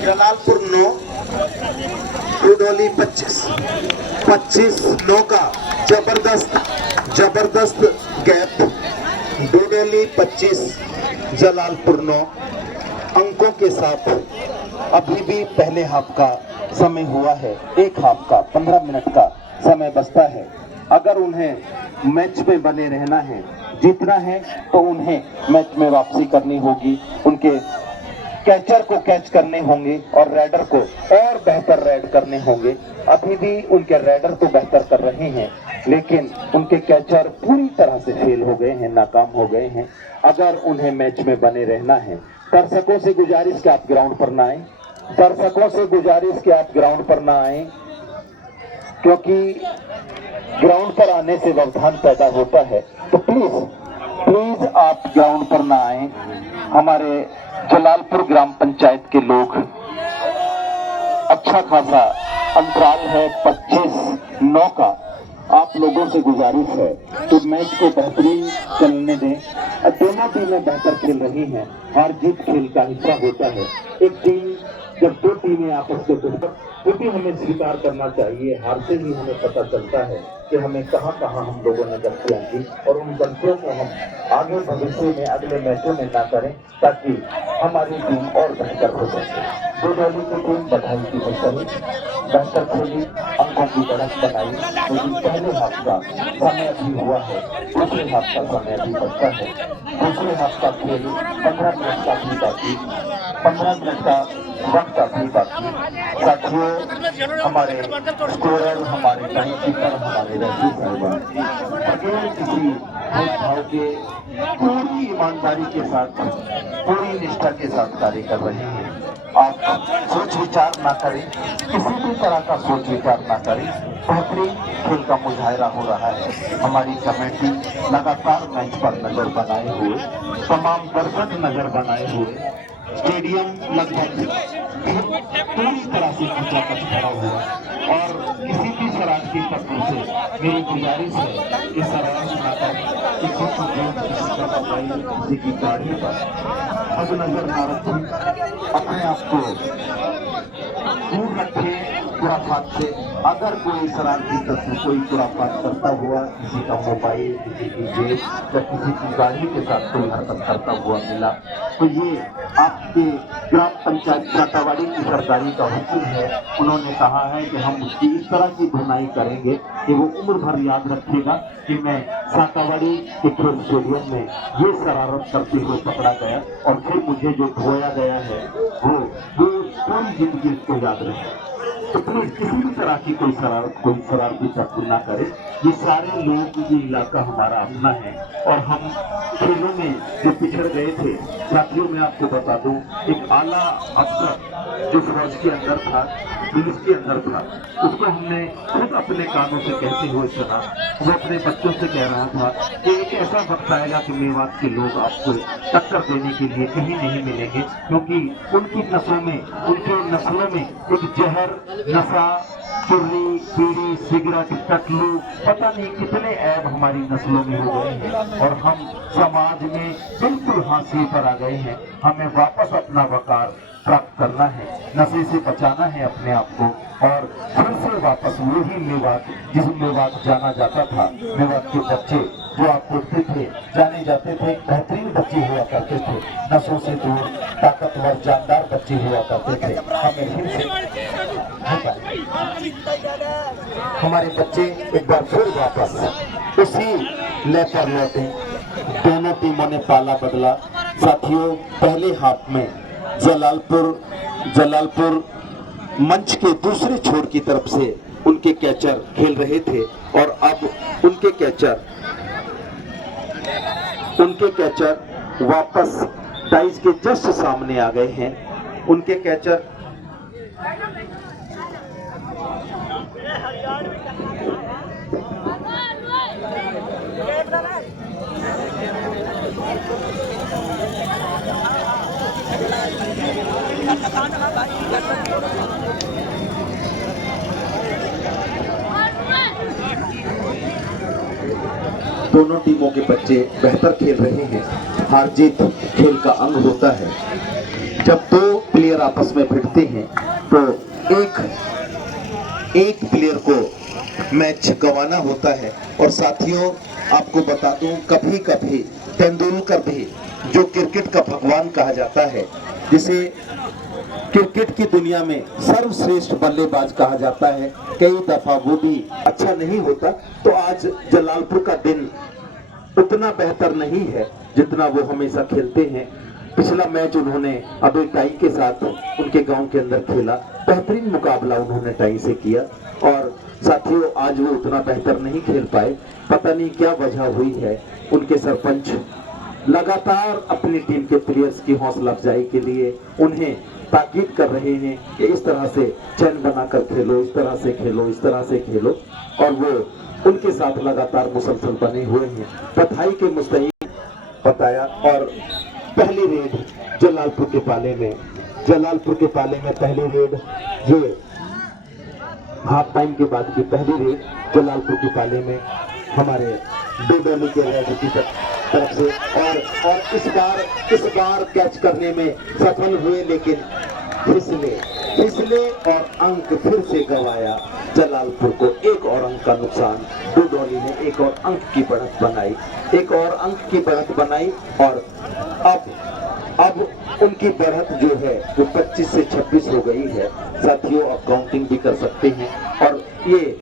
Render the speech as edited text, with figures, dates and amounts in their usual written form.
जलालपुर 9, उडोली 25 9 का जबरदस्त गैप। डोडोली 25, जलालपुर 9 अंकों के साथ। अभी भी पहले हाफ का समय हुआ है, एक हाफ का 15 मिनट का समय बचता है। अगर उन्हें मैच में बने रहना है, जीतना है, तो उन्हें मैच में वापसी करनी होगी। उनके कैचर को कैच करने होंगे और राइडर को और बेहतर राइड करने होंगे। अभी भी उनके राइडर तो बेहतर कर रहे हैं, लेकिन उनके कैचर पूरी तरह से फेल हो गए हैं, नाकाम हो गए हैं। अगर उन्हें मैच में बने रहना है, दर्शकों से गुजारिश कि आप ग्राउंड पर ना आए, दर्शकों से गुजारिश कि आप ग्राउंड पर ना आए, क्योंकि ग्राउंड पर आने से व्यवधान पैदा होता है। तो प्लीज आप ग्राउंड पर ना आए। हमारे जलालपुर ग्राम पंचायत के लोग, अच्छा खासा अंतराल है 25-9 का। आप लोगों से गुजारिश है तो मैच को बेहतरीन चलने दें। दोनों टीमें बेहतर खेल रही हैं, हार जीत खेल का हिस्सा होता है। एक टीम, जब दो टीमें आपस में वो भी हमें स्वीकार करना चाहिए। हार से ही हमें पता चलता है कि हमें कहाँ हम लोगों ने गलतियां की, और उन गलतियों को हम आगे भविष्य में अगले मैचों में ना करें, ताकि हमारी टीम और बेहतर हो सके। डोडोली की टीम बधाई की बचाई, बेहतर खेली, अंकों की बढ़त बनाई। लेकिन पहले हाफ का समय अभी हुआ है, दूसरे हाफ का समय अभी बचता है। दूसरे हाफ का खेल 15 मिनट का भी बाकी, 15 मिनट का वक्त अभी बाकी। साथियों, हमारे स्कोरर, हमारे टाइम कीपर, हमारे रेफरी साहिबान बगैर किसी भेदभाव के पूरी ईमानदारी के साथ, पूरी निष्ठा के साथ कार्य कर रहे हैं। आप सोच विचार ना करें, किसी भी तरह का सोच विचार ना करें। बेहतरीन खेल का मुजाहिरा हो रहा है। हमारी कमेटी लगातार मैच पर नजर बनाए हुए, तमाम दर्शक नजर बनाए हुए, स्टेडियम लगभग पूरी तरह से खचाखच भरा हुआ, और किसी भी शरारती तत्व से मेरी गुजारिश है कि शरारत ना करें, किसी की जेब, किसी का मोबाइल, किसी की गाड़ी पर अब नजर ना रखें। अपने आप को दूर रखें खुराफात से। अगर कोई शरारती तत्व कोई खुराफात करता हुआ किसी का मोबाइल, किसी की जेब या किसी की गाड़ी के साथ कोई हरकत करता हुआ मिला, तो ये आपके ग्राम पंचायत सातावाड़ी की सरकारी का हुक्म है। उन्होंने कहा है कि हम उसकी इस तरह की धुनाई करेंगे कि वो उम्र भर याद रखेगा कि मैं सातावाड़ी के खेल स्टेडियम में ये शरारत करते हुए पकड़ा गया, और फिर मुझे जो धोया गया है वो पूरी जिंदगी उसको याद रहे। तो प्लीज किसी भी तरह की कोई शरारती तत्व ना करे। ये सारे लोग, ये इलाका हमारा अपना है, और हम खेलों में जो पिछड़ गए थे, साथियों मैं आपको बता दूं, एक आला अफसर जो फौज के अंदर था, पुलिस के अंदर था, उसको हमने खुद अपने कानों से कहते हुए सुना। वो अपने बच्चों से कह रहा था कि एक ऐसा वक्त आएगा कि मेवात के लोग आपको टक्कर देने के लिए कहीं नहीं मिलेंगे, क्योंकि उनकी नस्लों में एक जहर, नशा, चुर्री, बीड़ी, सिगरेट, टकलू, पता नहीं कितने ऐब हमारी नस्लों में हो गए हैं, और हम समाज में बिल्कुल हाशिए पर आ गए हैं। हमें वापस अपना वकार प्राप्त करना है, नशे से बचाना है अपने आप को, और फिर से वापस वही मेवात, जिस मेवात जाना जाता था। मेवात के बच्चे जो आप देखते थे, जाने जाते थे, बेहतरीन बच्चे हुआ करते थे, नशों से दूर, ताकतवर, जानदार बच्चे हुआ करते थे। हमें फिर से हमारे बच्चे एक बार फिर वापस उसी लय पर लौटे। दोनों टीमों ने पाला बदला। साथियों, पहले हाफ में जलालपुर मंच के दूसरे छोर की तरफ से उनके कैचर खेल रहे थे, और अब उनके कैचर वापस डाइस के जस्ट सामने आ गए हैं। उनके कैचर दोनों टीमों के बच्चे बेहतर खेल रहे हैं। हार जीत खेल का अंग होता है। जब दो प्लेयर आपस में भिड़ते हैं तो एक प्लेयर को मैच गंवाना होता है। और साथियों, आपको बता दूं, कभी कभी तेंदुलकर भी, जो क्रिकेट का भगवान कहा जाता है, जिसे क्रिकेट की दुनिया में सर्वश्रेष्ठ बल्लेबाज कहा जाता है, कई दफा वो भी अच्छा नहीं होता। तो आज जलालपुर का दिन उतना बेहतर नहीं है जितना वो हमेशा खेलते हैं। पिछला मैच उन्होंने अबे टाई के साथ उनके गांव के अंदर खेला, बेहतरीन मुकाबला उन्होंने टाई से किया। और साथियों, आज वो उतना बेहतर नहीं खेल पाए, पता नहीं क्या वजह हुई है। उनके सरपंच लगातार अपनी टीम के प्लेयर्स की हौसला अफजाई के लिए उन्हें ताकीद कर रहे हैं कि इस तरह से चैन बनाकर खेलो, इस तरह से खेलो, इस तरह से खेलो। और वो उनके साथ लगातार मुसलसल बने हुए हैं, बधाई के मुस्तहिक बताया। और पहली रेड जलालपुर के पाले में पहली रेड, ये हाफ टाइम के बाद की पहली रेड जलालपुर के पाले में हमारे डोडोली के रेड की तरफ से। और इस बार कैच करने में सफल हुए, लेकिन फिसले और अंक फिर से गंवाया। जलालपुर को एक और अंक का नुकसान। डोडोली ने एक और अंक की बढ़त बनाई और अब उनकी बढ़त जो है वो 25 से 26 हो गई है। साथियों, अब काउंटिंग भी कर सकते हैं। और ये